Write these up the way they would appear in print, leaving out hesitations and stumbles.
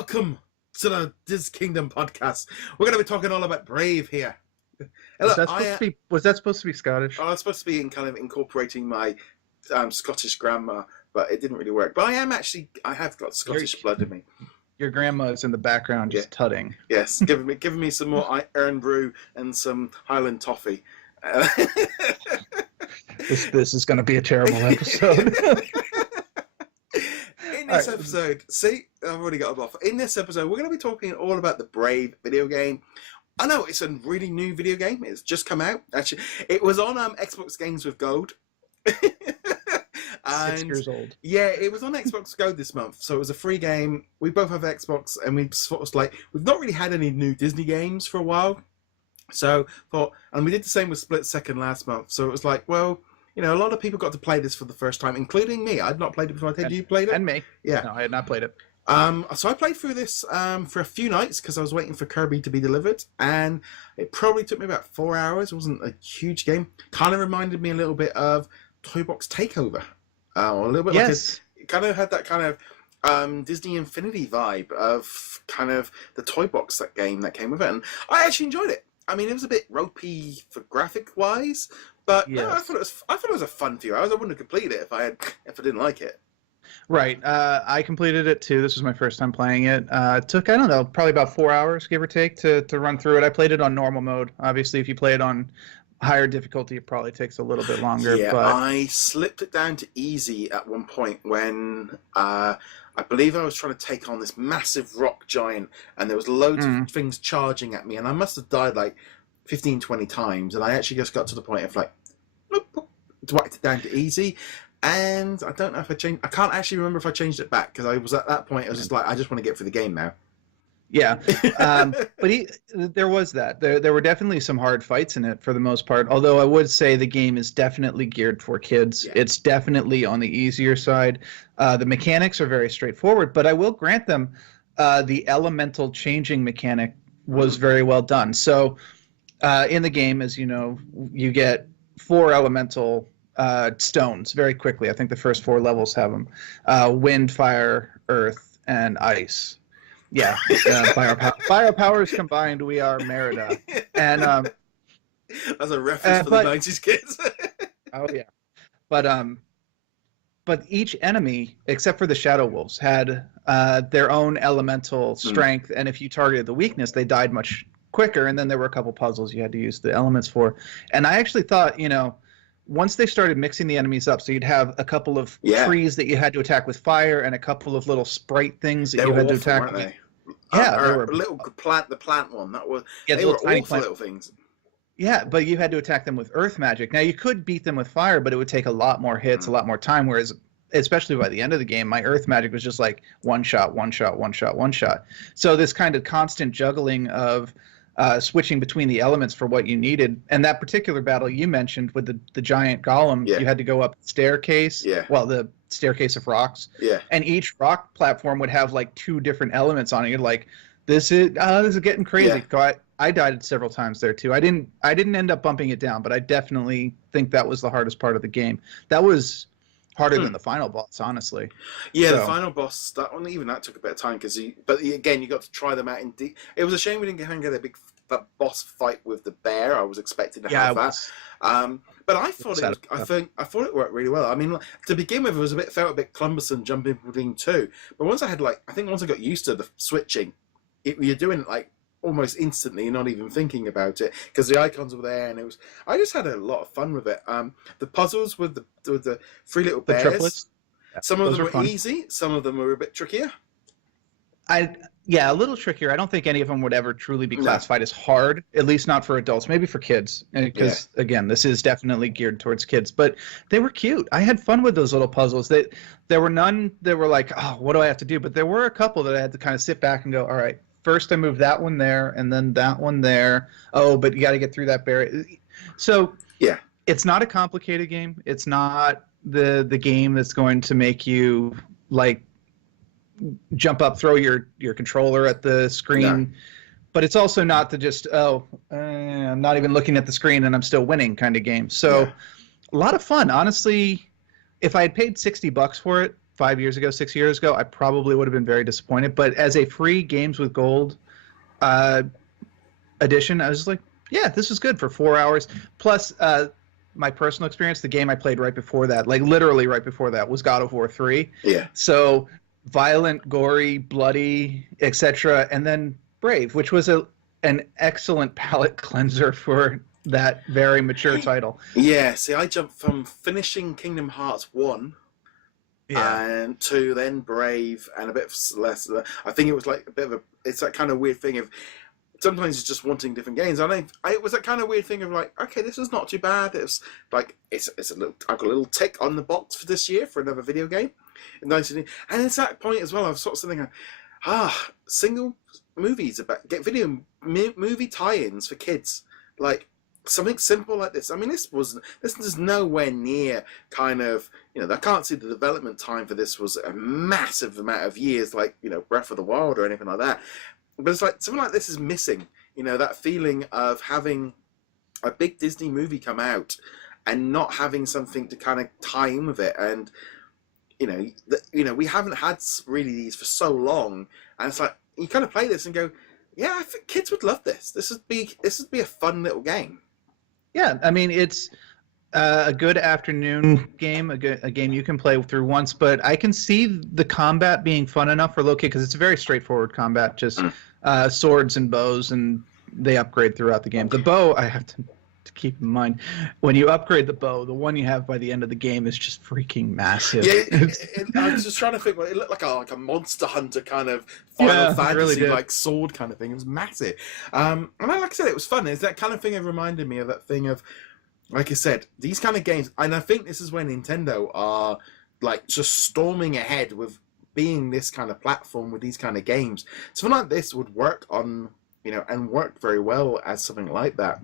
welcome to the DisKingdom Podcast. We're going to be talking all about Brave here. Was that supposed to be Scottish? I was supposed to be kind of incorporating my Scottish grammar, but it didn't really work. But I have got Scottish blood in me. Your grandma's in the background just tutting. Yes, giving me some more Iron Brew and some Highland toffee. This is going to be a terrible episode. In this episode, see, I've already got a bluff. In this episode, we're going to be talking all about the Brave video game. I know it's a really new video game. It's just come out. Actually, it was on Xbox Games with Gold. 6 years old. Yeah, it was on Xbox Gold this month, so it was a free game. We both have Xbox, and we've not really had any new Disney games for a while. So and we did the same with Split Second last month. So it was like, well, you know, a lot of people got to play this for the first time, including me. I'd not played it before. You played it? And me. Yeah. No, I had not played it. So I played through this for a few nights because I was waiting for Kirby to be delivered, and it probably took me about 4 hours. It wasn't a huge game. Kind of reminded me a little bit of Toy Box Takeover. Or a little bit like it kind of had that kind of Disney Infinity vibe of kind of the Toy Box, that game that came with it, and I actually enjoyed it. I mean, it was a bit ropey for graphic wise, but no, I thought it was a fun few hours. I wouldn't have completed it if I didn't like it. Right. I completed it too. This was my first time playing it. It took, I don't know, probably about 4 hours, give or take, to run through it. I played it on normal mode. Obviously, if you play it on higher difficulty, it probably takes a little bit longer. Yeah, but I slipped it down to easy at one point when I believe I was trying to take on this massive rock giant, and there was loads of things charging at me, and I must have died like 15, 20 times, and I actually just got to the point of like, whacked it down to easy. And I don't know if I can't actually remember if I changed it back, because I was at that point, I was just like, I just want to get through the game now. Yeah, but there was that. There were definitely some hard fights in it for the most part, although I would say the game is definitely geared for kids. Yeah. It's definitely on the easier side. The mechanics are very straightforward, but I will grant them the elemental changing mechanic was very well done. So in the game, as you know, you get 4 elemental stones very quickly. I think the first 4 levels have them. Wind, fire, earth, and ice. Yeah, fire powers combined, we are Merida. And that's a reference for the 90s kids. Oh yeah, but each enemy, except for the Shadow Wolves, had their own elemental strength, and if you targeted the weakness, they died much quicker. And then there were a couple puzzles you had to use the elements for. And I actually thought, you know, once they started mixing the enemies up, so you'd have a couple of trees that you had to attack with fire, and a couple of little sprite things that you had to attack. Weren't they? Yeah, they were a little the plant one. That was they were tiny awful little things. Yeah, but you had to attack them with earth magic. Now you could beat them with fire, but it would take a lot more hits, a lot more time. Whereas, especially by the end of the game, my earth magic was just like one shot, one shot, one shot, one shot. So this kind of constant juggling of switching between the elements for what you needed. And that particular battle you mentioned with the giant golem, you had to go up the staircase. Yeah. Well, the staircase of rocks. Yeah. And each rock platform would have like 2 different elements on it. You're like, this is getting crazy. Yeah. I died several times there too. I didn't end up bumping it down, but I definitely think that was the hardest part of the game. That was harder than the final boss, honestly. Yeah, the final boss, that took a bit of time but again, you got to try them out in deep. It was a shame we didn't get that boss fight with the bear. I was expecting to have that. But I thought it worked really well. I mean, to begin with, it felt a bit cumbersome jumping between 2. But once I got used to the switching, you're doing it like almost instantly. You're not even thinking about it because the icons were there, and I just had a lot of fun with it. The puzzles with the 3 little bears. Triplets. Some of them were easy. Some of them were a bit trickier. A little trickier. I don't think any of them would ever truly be classified as hard, at least not for adults, maybe for kids. Because, again, this is definitely geared towards kids. But they were cute. I had fun with those little puzzles. There were none that were like, oh, what do I have to do? But there were a couple that I had to kind of sit back and go, all right, first I move that one there, and then that one there. Oh, but you got to get through that barrier. So it's not a complicated game. It's not the game that's going to make you, like, jump up, throw your controller at the screen, but it's also not to just I'm not even looking at the screen and I'm still winning kind of game. So a lot of fun, honestly. If I had paid $60 for it, 5 years ago, 6 years ago, I probably would have been very disappointed. But as a free Games with Gold edition, I was like, yeah, this is good for 4 hours. Plus, my personal experience, the game I played right before that, like literally right before that, was God of War 3. Yeah. So violent, gory, bloody, etc. And then Brave, which was an excellent palate cleanser for that very mature title. Yeah, see, I jumped from finishing Kingdom Hearts 1 and to then Brave and a bit of less. I think it was like a bit of a, it's that kind of weird thing of, sometimes it's just wanting different games. It was that kind of weird thing of like, okay, this is not too bad. It's like, it's a little, I've got a little tick on the box for this year for another video game. And it's that point as well, I was sort of thinking, single movies about, get video movie tie-ins for kids. Like, something simple like this. I mean, this is nowhere near kind of, I can't see the development time for this was a massive amount of years, like, Breath of the Wild or anything like that. But it's like, something like this is missing, that feeling of having a big Disney movie come out and not having something to kind of tie in with it. And, we haven't had really these for so long. And it's like, you kind of play this and go, yeah, I think kids would love this. This would be a fun little game. Yeah, I mean, it's a good afternoon game, a game you can play through once, but I can see the combat being fun enough for little kids because it's a very straightforward combat, just swords and bows, and they upgrade throughout the game. The bow, I have to keep in mind, when you upgrade the bow, the one you have by the end of the game is just freaking massive. Yeah, I was just trying to think, it looked like a Monster Hunter kind of Final Fantasy like sword kind of thing. It was massive. And like I said, it was fun. It's that kind of thing. It reminded me of that thing of, like I said, these kind of games, and I think this is where Nintendo are like just storming ahead with being this kind of platform with these kind of games. Something like this would work on, and work very well as something like that.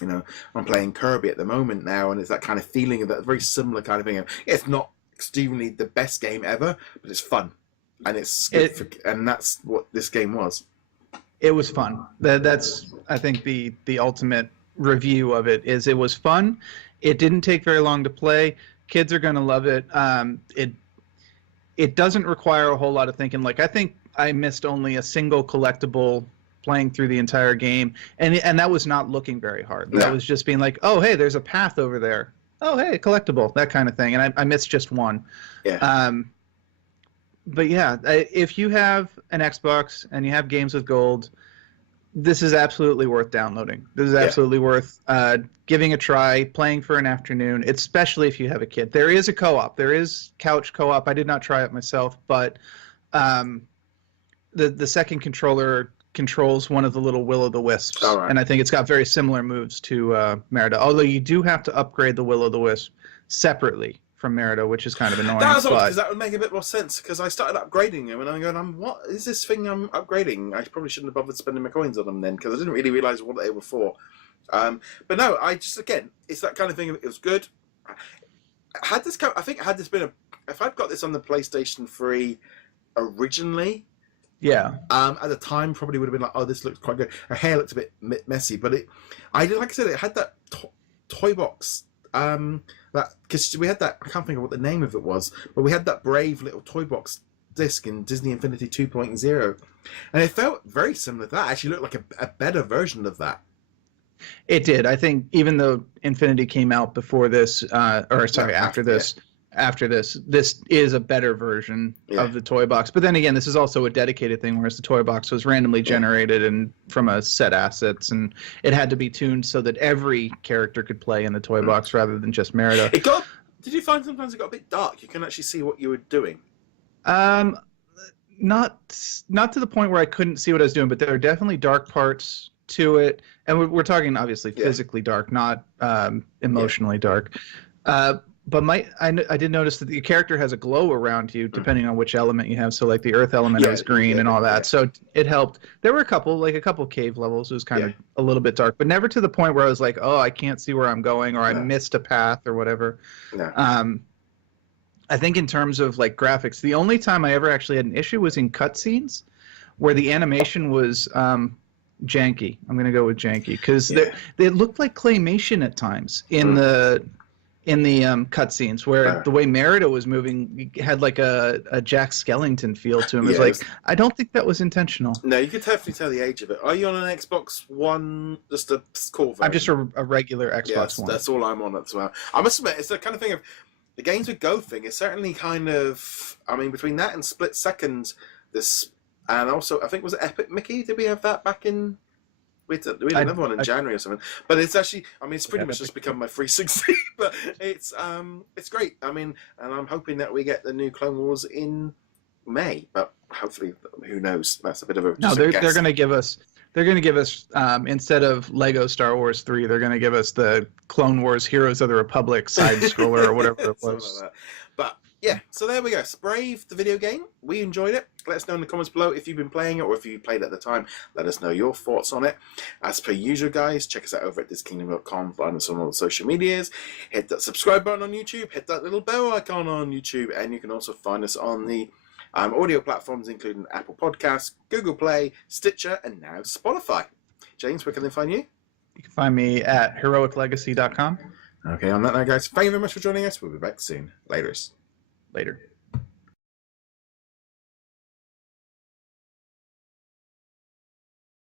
I'm playing Kirby at the moment now, and it's that kind of feeling of that very similar kind of thing. It's not extremely the best game ever, but it's fun, and it's good and that's what this game was. It was fun. That's, I think, the ultimate review of it is it was fun. It didn't take very long to play. Kids are going to love it. It doesn't require a whole lot of thinking. Like, I think I missed only a single collectible playing through the entire game, and that was not looking very hard. That was just being like, oh, hey, there's a path over there. Oh, hey, collectible, that kind of thing. And I missed just one. Yeah. But yeah, if you have an Xbox and you have Games with Gold, this is absolutely worth downloading. This is absolutely worth giving a try, playing for an afternoon, especially if you have a kid. There is a co-op. There is couch co-op. I did not try it myself, but the second controller controls one of the little will-o'-the-wisps, and I think it's got very similar moves to Merida, although you do have to upgrade the will-o'-the-wisp separately from Merida, which is kind of annoying. Because that would make a bit more sense, because I started upgrading them, and I'm going, what is this thing I'm upgrading? I probably shouldn't have bothered spending my coins on them then, because I didn't really realise what they were for. But no, again, it's that kind of thing. It was good. I think had this been if I'd got this on the PlayStation 3 originally, at the time, probably would have been like, oh, this looks quite good. Her hair looked a bit messy, but like I said, it had that toy box. Because we had that, I can't think of what the name of it was, but we had that Brave little toy box disc in Disney Infinity 2.0, and it felt very similar to that. It actually looked like a better version of that. It did. I think even though Infinity came out before this, after this, this is a better version of the toy box. But then again, this is also a dedicated thing, whereas the toy box was randomly generated and from a set assets, and it had to be tuned so that every character could play in the toy box rather than just Merida. Did you find sometimes it got a bit dark? You can actually see what you were doing. Not to the point where I couldn't see what I was doing, but there are definitely dark parts to it, and we're talking obviously physically dark, not emotionally dark. But I did notice that the character has a glow around you depending on which element you have. So like the earth element is green and all that. So it helped. There were a couple cave levels. It was kind of a little bit dark, but never to the point where I was like, oh, I can't see where I'm going, or I missed a path or whatever. No. I think in terms of like graphics, the only time I ever actually had an issue was in cutscenes where the animation was janky. I'm going to go with janky because they looked like claymation at times in in the cutscenes where the way Merida was moving had like a Jack Skellington feel to him. It's like, I don't think that was intentional. No, you could definitely tell the age of it. Are you on an Xbox One, just a core version? I'm just a regular Xbox One. That's all I'm on as well. I must admit, it's the kind of thing of the games with Go thing. It's certainly kind of, I mean, between that and Split Second, this, and also I think was it Epic Mickey? Did we have that back in? We had another one in January or something. But it's actually, I mean, it's pretty much just become my 360. But it's great. I mean, and I'm hoping that we get the new Clone Wars in May. But hopefully, who knows? That's a bit of a no. They're going to give us. They're going to give us instead of Lego Star Wars 3, they're going to give us the Clone Wars Heroes of the Republic side scroller or whatever it was. Like but yeah, so there we go. Brave, the video game. We enjoyed it. Let us know in the comments below if you've been playing it or if you played it at the time. Let us know your thoughts on it. As per usual, guys, check us out over at DisKingdom.com. Find us on all the social medias. Hit that subscribe button on YouTube. Hit that little bell icon on YouTube. And you can also find us on the audio platforms, including Apple Podcasts, Google Play, Stitcher, and now Spotify. James, where can they find you? You can find me at heroiclegacy.com. Okay, on that note, guys, thank you very much for joining us. We'll be back soon. Later.